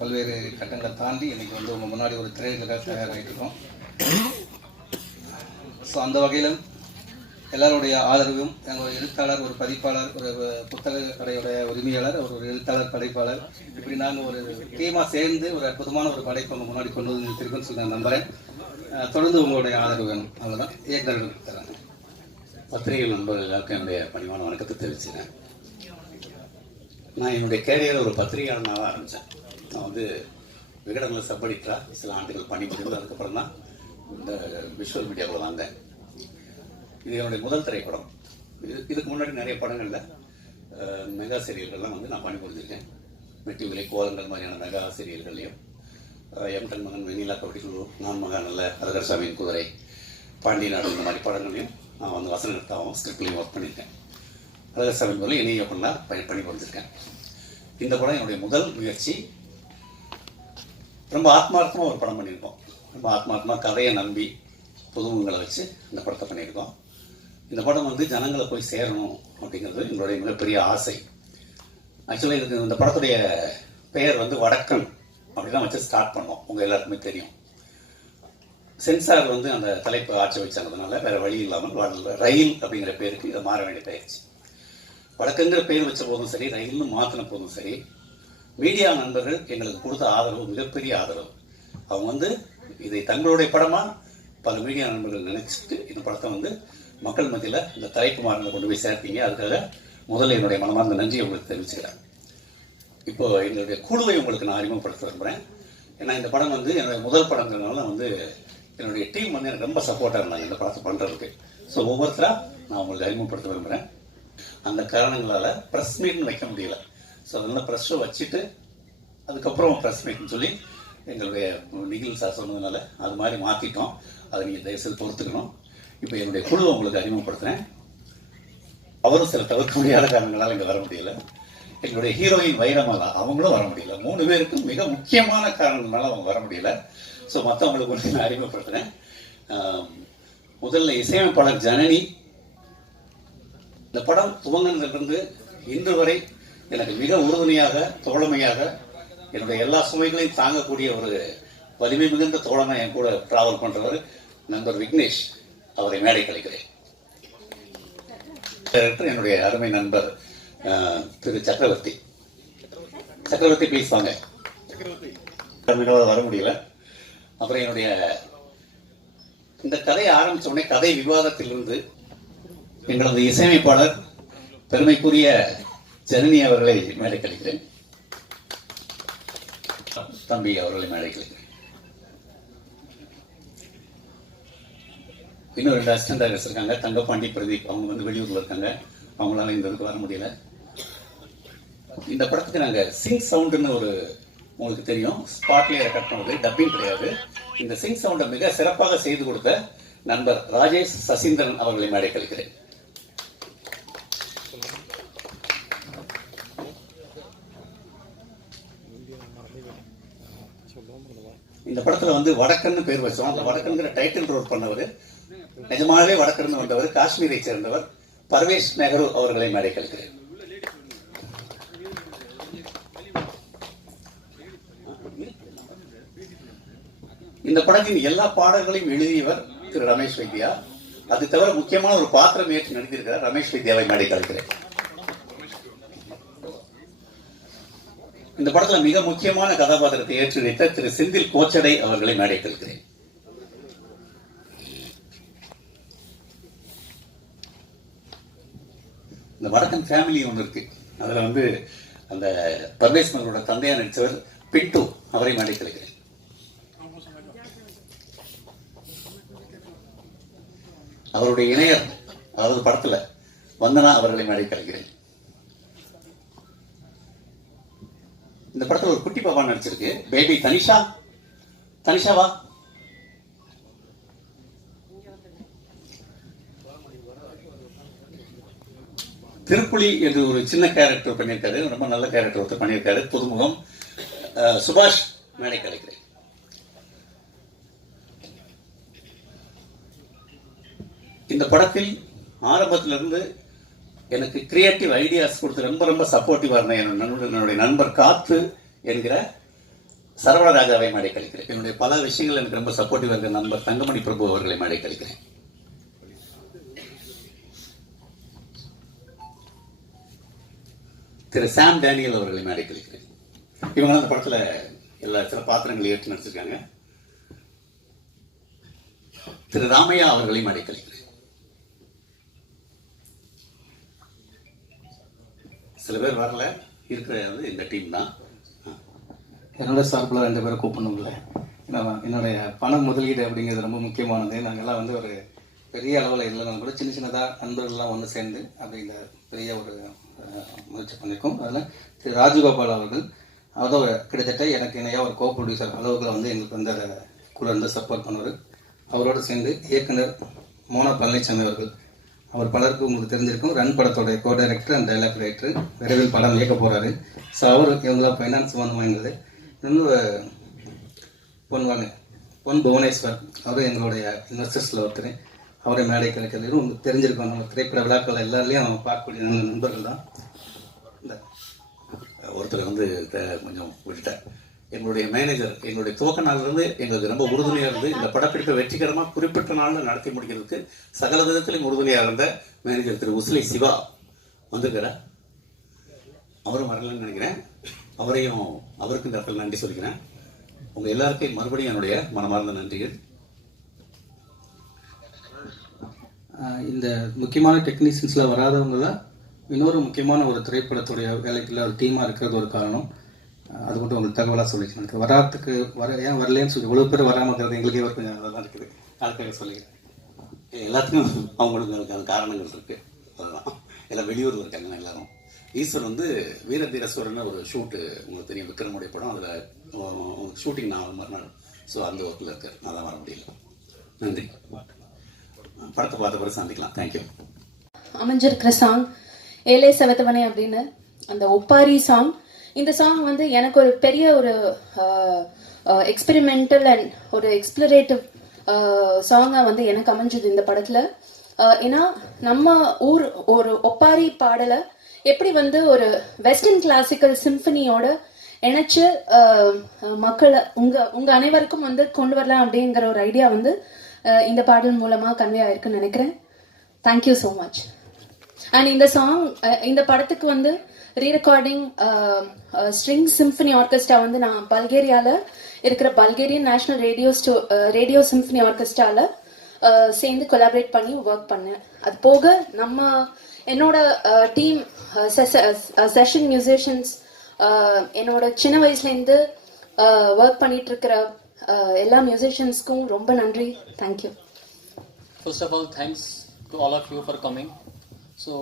பல்வேறு கட்டங்களை தாண்டி இன்றைக்கி வந்து உங்கள் முன்னாடி ஒரு திரையிடலுக்காக தயாராகிட்டு இருக்கோம். ஸோ அந்த வகையில் எல்லாருடைய ஆதரவும் எங்கள் எழுத்தாளர், ஒரு பதிப்பாளர், ஒரு புத்தக கடையுடைய உரிமையாளர், ஒரு எழுத்தாளர், படைப்பாளர், இப்படி நாங்கள் ஒரு டீமாக சேர்ந்து ஒரு அற்புதமான ஒரு படைப்பை உங்கள் முன்னாடி கொண்டு வந்து நிறுத்திருக்கோன்னு சொல்லி நான் நம்புகிறேன். தொடர்ந்து உங்களுடைய ஆதரவு வேணும். அவ்வளோதான். இயக்குநர்கள் தராங்க. பத்திரிகை நண்பர்கள் எல்லாருக்கும் என்னுடைய பணிவான வணக்கத்தை தெரிவிச்சுக்கிறேன். நான் என்னுடைய கேரியர் ஒரு பத்திரிகையாளனாக ஆரம்பித்தேன். நான் வந்து விகடனில் சப் எடிட்டராக சில ஆண்டுகள் பணிபுரிந்து அதுக்கப்புறம் தான் இந்த விஷுவல் மீடியாவில் வந்தேன். இது என்னுடைய முதல் திரைப்படம். இதுக்கு முன்னாடி நிறைய படங்களில் மெகா சீரியல்கள்லாம் வந்து நான் பணிபுரிஞ்சிருக்கேன். மெட்டி விலை, கோலங்கள் மாதிரியான மெகா சீரியல்கள்லையும், எம்டன் மகன், வெண்ணிலா கபடிக்குழு, நான் மகன் அல்ல, அதகர்சாமியின் குதிரை, பாண்டிய நாடு, இந்த மாதிரி படங்களையும் நான் வந்து வசனத்தாகவும் ஸ்கிரிப்ட்லையும் ஒர்க் பண்ணியிருக்கேன். அதகர்சாமியின் குதிரை இணைய பண்ணால் பணிபுரிஞ்சிருக்கேன். இந்த படம் என்னுடைய முதல் முயற்சி. ரொம்ப ஆத்மார்த்தமாக ஒரு படம் பண்ணியிருக்கோம். ரொம்ப ஆத்மார்த்தமாக கதையை நம்பி புதுமுகங்களை வச்சு இந்த படத்தை பண்ணியிருக்கோம். இந்த படம் வந்து ஜனங்களை போய் சேரணும் அப்படிங்கிறது எங்களுடைய மிகப்பெரிய ஆசை. ஆக்சுவலாக இதுக்கு இந்த படத்துடைய பெயர் வந்து வடக்கன் அப்படி தான் வச்சு ஸ்டார்ட் பண்ணோம். உங்கள் எல்லாருக்குமே தெரியும். சென்சார் வந்து அந்த தலைப்பு ஆட்சி வச்சாங்கிறதுனால வேறு வழி இல்லாமல் ரயில் அப்படிங்கிற பேருக்கு இதை மாற வேண்டிய பயிற்சி. வடக்குங்கிற பேர் வச்ச போதும் சரி, ரயில்னு மாற்றின போதும் சரி, மீடியா நண்பர்கள் எங்களுக்கு கொடுத்த ஆதரவு மிகப்பெரிய ஆதரவு. அவங்க வந்து இதை தங்களுடைய படமாக பல மீடியா நண்பர்கள் நினைச்சிட்டு இந்த படத்தை வந்து மக்கள் மத்தியில் இந்த தலைப்பு மாறங்களை கொண்டு போய் சேர்த்தீங்க. அதுக்காக முதல்ல என்னுடைய மனமார்ந்த நன்றியை உங்களுக்கு தெரிவிச்சுக்கிறேன். இப்போ எங்களுடைய குழுவை உங்களுக்கு நான் அறிமுகப்படுத்த விரும்புகிறேன். ஏன்னா இந்த படம் வந்து என்னுடைய முதல் படங்கிறதுனால வந்து என்னுடைய டீம் வந்து எனக்கு ரொம்ப சப்போர்ட்டாக இருந்தாங்க இந்த படத்தை பண்ணுறதுக்கு. ஸோ ஒவ்வொருத்தராக நான் உங்களுக்கு அறிமுகப்படுத்த விரும்புகிறேன். அந்த காரணங்களால் ப்ரெஸ் மீட்னு வைக்க முடியல. ஸோ அதனால் ப்ரெஸ் ஷோ வச்சுட்டு அதுக்கப்புறம் ப்ரெஸ் மீட்னு சொல்லி எங்களுடைய நிகில் சார் சொன்னதுனால அது மாதிரி மாற்றிட்டோம். அதை நீங்கள் தயவுசெய்து பொறுத்துக்கணும். இப்போ என்னுடைய குழுவை உங்களுக்கு அறிமுகப்படுத்துகிறேன். அவரும் சில தவிர்க்க முடியாத காரணங்களால் இங்கே வர முடியல. எங்களுடைய ஹீரோயின் வைரமாலா, அவங்களும் வர முடியல. 3 பேருக்கும் மிக முக்கியமான காரணங்களால் அவங்க வர முடியல. ஸோ மற்றவங்களுக்கு ஒன்று நான் அறிமுகப்படுத்துகிறேன். முதல்ல இசையமைப்பாளர் ஜனனி. இந்த படம் துவங்கினதிலிருந்து இன்று வரை எனக்கு மிக உறுதுணையாக, தோழமையாக, என்னுடைய எல்லா சுமைகளையும் தாங்கக்கூடிய ஒரு வலிமை மிகுந்த தோழமை என் கூட டிராவல் பண்ணுறவர் நண்பர் விக்னேஷ். அவரை மேடை கழிக்கிறேன். என்னுடைய அருமை நண்பர் திரு சக்கரவர்த்தி. சக்கரவர்த்தி ப்ளீஸ் வாங்க. வர முடியல. அப்புறம் என்னுடைய இந்த கதையை ஆரம்பித்த உடனே கதை விவாதத்திலிருந்து எங்களது இசையமைப்பாளர் பெருமைக்குரிய ஜனனி அவர்களை மேடை கழிக்கிறேன். தம்பி அவர்களை மேடை கழிக்கிறேன். இன்னும் 2 அசிஸ்டன்ட் டைரக்டர்ஸ் இருக்காங்க. தங்கப்பாண்டி, பிரதீப். அவங்க வந்து வெளியூரில் இருக்காங்க. அவங்களால இந்த இதுக்கு வர முடியல. இந்த படத்துக்கு நாங்கள் சிங் சவுண்டுன்னு ஒரு, உங்களுக்கு தெரியும், ஸ்பாட்லேயே ரெக்கார்ட் பண்ணுறது, டப்பிங் கிடையாது. இந்த சிங் சவுண்டை மிக சிறப்பாக செய்து கொடுத்த நண்பர் ராஜேஷ் சசீந்திரன் அவர்களை மேடை கழிக்கிறேன். இந்த படத்தில் வந்து வடக்கன்னு பேர் வச்சோம். அந்த வடக்கன்கிற டைட்டில் ரோல் பண்ணவர், நிஜமாகவே வடக்கிருந்து வந்தவர், காஷ்மீரை சேர்ந்தவர் பர்வேஷ் நெஹ்ரு அவர்களை மேடை கழிக்கிறேன். இந்த படத்தின் எல்லா பாடல்களையும் எழுதியவர் திரு ரமேஷ் வைத்தியா. அது தவிர முக்கியமான ஒரு பாத்திரம் ஏற்று நடித்திருக்கிறார் ரமேஷ் வைத்தியாவை மேடை கழிக்கிறேன். இந்த படத்தில் மிக முக்கியமான கதாபாத்திரத்தை ஏற்று வைத்த திரு செந்தில் கோச்சடை அவர்களை மேடை கழிக்கிறேன். இந்த வடக்கன் ஃபேமிலி ஒன்று இருக்கு. அதில் வந்து அந்த பர்வேஸ் மகளோட தந்தையா நடித்தவர் பிட்டு, அவரை மேடை கழிக்கிறேன். அவருடைய இணையர், அதாவது படத்தில் வந்தனா, அவர்களை மேடை கழிக்கிறேன். இந்த படத்தில் ஒரு குட்டி பாப்பா நடிச்சிருக்கு, பேபி தனிஷா. தனிஷாவா? திருப்புலி என்று ஒரு சின்ன கேரக்டர் பண்ணியிருக்காரு. ரொம்ப நல்ல கேரக்டர் ஒருத்தர் பண்ணியிருக்காரு, புதுமுகம். சுபாஷ் மேடை கழிக்கிறேன். இந்த படத்தில் ஆரம்பத்திலிருந்து எனக்கு கிரியேட்டிவ் ஐடியாஸ் கொடுத்து ரொம்ப ரொம்ப சப்போர்ட்டிவாக இருந்தேன் என்னுடைய நண்பர் காத்து என்கிற சரவணராஜாவை மேடை கழிக்கிறேன். என்னுடைய பல விஷயங்கள் எனக்கு ரொம்ப சப்போர்ட்டிவ் இருக்கிற நண்பர் தங்கமணி பிரபு அவர்களை மேடை கழிக்கிறேன். திரு சாம் டேனியல் அவர்களை மேடை கழிக்கிறேன். இவங்க அந்த படத்துல சில பாத்திரங்களை ஏற்று நடிச்சிருக்காங்க. திரு ராமையா அவர்களை மேடை கழிக்கிறேன். சில பேர் வரல, இருக்கிறது இந்த டீம் தான். என்னோட சார்பில் 2 பேரை கூப்பிடணும்ல. என்னுடைய பண முதலீடு அப்படிங்கிறது ரொம்ப முக்கியமானது. நாங்கள்லாம் வந்து ஒரு பெரிய அளவில் இல்லைனா கூட சின்ன சின்னதாக நண்பர்கள்லாம் ஒன்று சேர்ந்து அப்படி இந்த பெரிய ஒரு முயற்சி பண்ணியிருக்கோம். அதில் திரு ராஜகோபால் அவர்கள் அதோட கிட்டத்தட்ட எனக்கு இணையாக ஒரு கோ ப்ரொடியூசர் அளவுகளை வந்து எங்களுக்கு வந்து அதை கூட இருந்து சப்போர்ட் பண்ணுவார். அவரோடு சேர்ந்து இயக்குனர் மோனா பழனிசாமி அவர்கள், அவர் பலருக்கு உங்களுக்கு தெரிஞ்சிருக்கும், ரன் படத்தோடைய co director and dialogue writer, விரைவில் படம் இயக்க போகிறாரு. ஸோ அவர் இவங்களா ஃபைனான்ஸ் சம்மந்தமானது. இன்னும் பொன் புவனேஸ்வர் அவரும் எங்களுடைய இன்வெஸ்டர்ஸில் ஒருத்தர், அவரை மேடை கிடைக்கிறது உங்களுக்கு தெரிஞ்சிருக்கோம். நம்ம திரைப்பட விழாக்கள் எல்லாருலேயும் நம்ம பார்க்கக்கூடிய நண்பர்கள் தான். ஒருத்தர் வந்து கொஞ்சம் விட்டுட்டேன். எங்களுடைய மேனேஜர் எங்களுடைய துவக்க நாளிலிருந்து எங்களுக்கு ரொம்ப உறுதுணையாக இருந்து இந்த படப்பிடிப்பை வெற்றிகரமாக குறிப்பிட்ட நாளில் நடத்தி முடிக்கிறதுக்கு சகல விதத்திலும் உறுதுணையாக இருந்த மேனேஜர் திரு உசிலை சிவா வந்திருக்கிறார். அவரும் வரலன்னு நினைக்கிறேன். அவருக்கு இந்த இடத்துல நன்றி சொல்லிக்கிறேன். உங்கள் எல்லாருக்கும் மறுபடியும் என்னுடைய மனமார்ந்த நன்றிகள். இந்த முக்கியமான டெக்னீஷியன்ஸில் வராதவங்க தான் இன்னொரு முக்கியமான ஒரு திரைப்படத்துடைய வேலைக்குள்ள ஒரு டீமாக இருக்கிறது ஒரு காரணம். அது மட்டும் உங்களுக்கு தகவலாக சொல்லிக்கிறேன். எனக்கு வராதுக்கு ஏன் வரலேன்னு சொல்லி இவ்வளோ பேர் வராமல் இருக்கிறது எங்களுக்கே ஒரு கொஞ்சம் நல்லா தான் இருக்குது. அதுக்காக சொல்லிக்கிறேன். எல்லாத்துக்கும் அவங்களுக்கு காரணங்கள் இருக்குது. அதுதான் எல்லாம் வெளியூரில் இருக்காங்க எல்லாரும். ஈஸ்வர் வந்து வீரதீரஸ்வரன் ஒரு ஷூட்டு உங்களுக்கு தெரியும், விக்ரமுடைய படம். அதில் ஷூட்டிங் நான் மறுநாள். ஸோ அந்த ஒர்க்கில் இருக்கார். நான் தான் வர முடியல. நன்றி. படத்தை பார்த்த பிறகு சந்திக்கலாம். தேங்க்யூ. அமைஞ்சிருக்கிற சாங் ஏலே செவத்தவனே அப்படின்னு அந்த ஒப்பாரி சாங். இந்த சாங் வந்து எனக்கு ஒரு பெரிய ஒரு எக்ஸ்பெரிமெண்டல் அண்ட் ஒரு எக்ஸ்ப்ளரேட்டிவ் சாங்காக வந்து எனக்கு அமைஞ்சது இந்த படத்தில். ஏன்னா நம்ம ஊர் ஒரு ஒப்பாரி பாடலை எப்படி வந்து ஒரு வெஸ்டர்ன் கிளாசிக்கல் சிம்பனியோட இணைச்சு மக்களை உங்க அனைவருக்கும் வந்து கொண்டு வரலாம் அப்படிங்கிற ஒரு ஐடியா வந்து இந்த பாடல் மூலமாக கன்வே ஆயிருக்குன்னு நினைக்கிறேன். Thank you so much. அண்ட் இந்த சாங் இந்த படத்துக்கு வந்து ரீரெக்கார்டிங் ஸ்ட்ரிங் சிம்பனி ஆர்கெஸ்ட்ரா வந்து நான் பல்கேரியாவில் இருக்கிற பல்கேரியன் நேஷனல் ரேடியோ சிம்பனி ஆர்கெஸ்ட்ராவில் சேர்ந்து கொலாபரேட் பண்ணி ஒர்க் பண்ணேன். அது போக என்னோட டீம் செஷன் மியூசிஷியன்ஸ் என்னோட சின்ன வயசுலேருந்து ஒர்க் பண்ணிட்டு இருக்கிற எல்லா மியூசிஷியன்ஸ்க்கும் ரொம்ப நன்றி. Thank you. First of all, thanks to all of you for coming. So,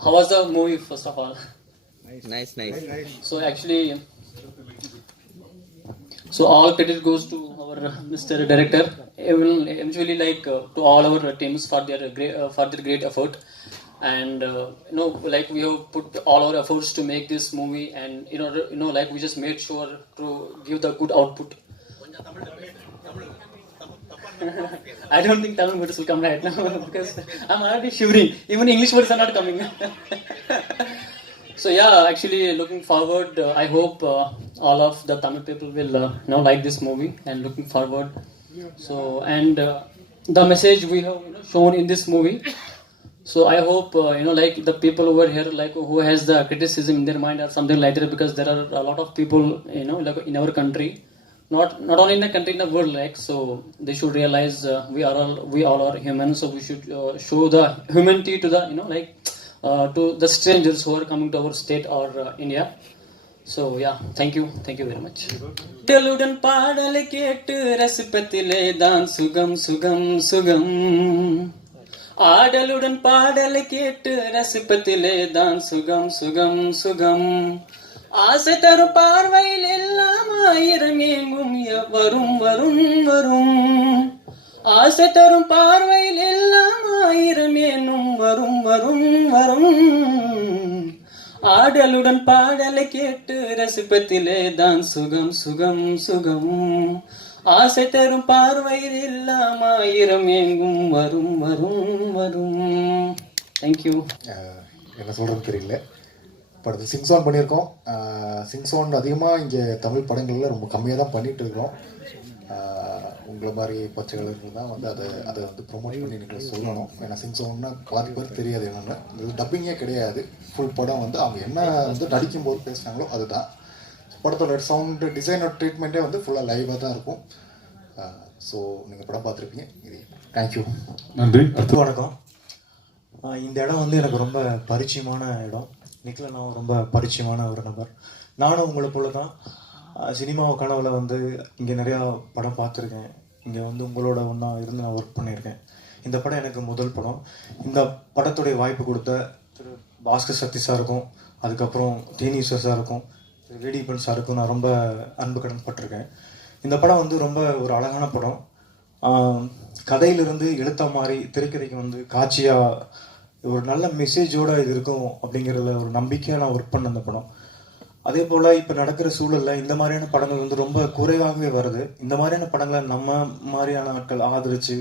how was the movie, first of all? Nice. So, actually, so all credit goes to our Mr. Director. Eventually, to all our teams for their great effort. And we have put all our efforts to make this movie, and we just made sure to give the good output. I don't think Tamil words will come right now because I'm already shivering. Even English words are not coming. So yeah, actually looking forward. I hope all of the Tamil people will like this movie and looking forward. So and the message we have shown in this movie. So I hope the people over here who has the criticism in their mind or something like that, because there are a lot of people in our country. Not only in the country, in the world, so they should realize we all are human, so we should show the humanity to the to the strangers who are coming to our state or India. So yeah, thank you very much. Teludan paadal kettu raspathile daan sugam ஆடலுடன் பாடலை கேட்டு ரசிப்பதிலே தான் சுகம் ஆசை தரும் பார்வையில் எல்லாம் ஆயிரம் ஏங்கும் வரும் ஆசை தரும் பார்வையில் எல்லாம் ஆயிரம் ஏனும் வரும் ஆடலுடன் பாடலை கேட்டு ரசிப்பதிலே தான் சுகம் ஆசை தரும் பார்வையில் எல்லாம் ஆயிரம் எங்கும் வரும். தேங்க்யூ. என்ன சொல்றது தெரியல. படத்தில் சிங் சாங் பண்ணியிருக்கோம். சிங் சாங் அதிகமாக இங்கே தமிழ் படங்களில் ரொம்ப கம்மியாக தான் பண்ணிகிட்டு இருக்கிறோம். உங்களை மாதிரி பச்சைகள் தான் வந்து அதை வந்து ப்ரொமோட் பண்ணி நீங்கள் சொல்லணும். ஏன்னா சிங் சாங்னா பாதி பேர் தெரியாது என்னென்னு. இது டப்பிங்கே கிடையாது. ஃபுல் படம் வந்து அவங்க என்ன வந்து நடிக்கும்போது பேசுனாங்களோ அதுதான். படத்தோட சவுண்டு டிசைனோட ட்ரீட்மெண்ட்டே வந்து ஃபுல்லாக லைவாக தான் இருக்கும். ஸோ நீங்கள் படம் பார்த்துருப்பீங்க. இது தேங்க்யூ. நன்றி. வணக்கம். இந்த இடம் வந்து எனக்கு ரொம்ப பரிச்சயமான இடம். நிக்கில் நான் ரொம்ப பரிச்சயமான ஒரு நபர். நானும் உங்களை போல தான் சினிமா கனவுல வந்து இங்கே நிறையா படம் பார்த்துருக்கேன். இங்கே வந்து உங்களோட ஒன்றா இருந்து நான் ஒர்க் பண்ணியிருக்கேன். இந்த படம் எனக்கு முதல் படம். இந்த படத்துடைய வாய்ப்பு கொடுத்த திரு பாஸ்கர் சக்தி சாருக்கும், அதுக்கப்புறம் டீனீஸ்வர் சாருக்கும், வேடிப்பன் சாருக்கும் நான் ரொம்ப அன்பு கடன் பட்டிருக்கேன். இந்த படம் வந்து ரொம்ப ஒரு அழகான படம். கதையிலிருந்து எழுத்தா மாதிரி திரைக்கதைக்கு வந்து காட்சியாக ஒரு நல்ல மெசேஜோடு இது இருக்கும் அப்படிங்கிறதுல ஒரு நம்பிக்கையாக நான் ஒர்க் பண்ண அந்த படம். அதே போல் இப்போ நடக்கிற சூழலில் இந்த மாதிரியான படங்கள் வந்து ரொம்ப குறைவாகவே வருது. இந்த மாதிரியான படங்களை நம்ம மாதிரியான ஆட்கள் ஆதரித்து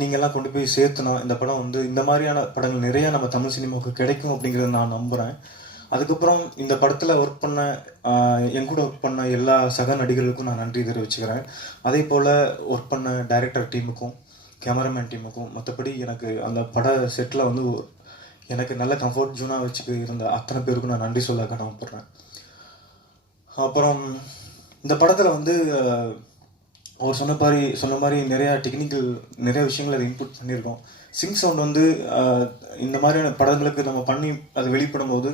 நீங்கள்லாம் கொண்டு போய் சேர்த்துனா இந்த படம் வந்து இந்த மாதிரியான படங்கள் நிறையா நம்ம தமிழ் சினிமாவுக்கு கிடைக்கும் அப்படிங்கிறத நான் நம்புகிறேன். அதுக்கப்புறம் இந்த படத்தில் ஒர்க் பண்ண என் கூட ஒர்க் பண்ண எல்லா சக நடிகர்களுக்கும் நான் நன்றி தெரிவிச்சுக்கிறேன். அதே போல் ஒர்க் பண்ண டைரக்டர் டீமுக்கும், கேமராமேன் டீமுக்கும், மற்றபடி எனக்கு அந்த பட செட்டில் வந்து எனக்கு நல்ல கம்ஃபர்ட் ஜோனாக வச்சுக்க இருந்த அத்தனை பேருக்கும் நான் நன்றி சொல்ல கடமைப்படுறேன். அப்புறம் இந்த படத்தில் வந்து அவர் சொன்ன மாதிரி நிறையா டெக்னிக்கல் நிறைய விஷயங்கள் அதை இன்புட் பண்ணியிருக்கோம். சிங் சவுண்ட் வந்து இந்த மாதிரியான படங்களுக்கு நம்ம பண்ணி அதை வெளிப்படும் போது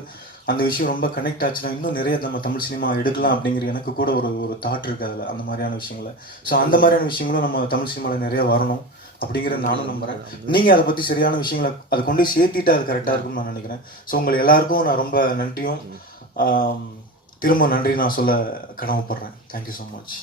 அந்த விஷயம் ரொம்ப கனெக்ட் ஆச்சுன்னா இன்னும் நிறைய நம்ம தமிழ் சினிமா எடுக்கலாம் அப்படிங்கிற எனக்கு கூட ஒரு தாட் இருக்குது அதில், அந்த மாதிரியான விஷயங்கள. ஸோ அந்த மாதிரியான விஷயங்களும் நம்ம தமிழ் சினிமாவில் நிறையா வரணும் அப்படிங்கிறத நானும் நம்புகிறேன். நீங்கள் அதை பற்றி சரியான விஷயங்களை அதை கொண்டு சேர்த்திட்டு அது கரெக்டாக இருக்கும்னு நான் நினைக்கிறேன். ஸோ உங்கள் எல்லாருக்கும் நான் ரொம்ப நன்றியும் திரும்ப நன்றி நான் சொல்ல கடமைப்படுறேன். Thank you so much.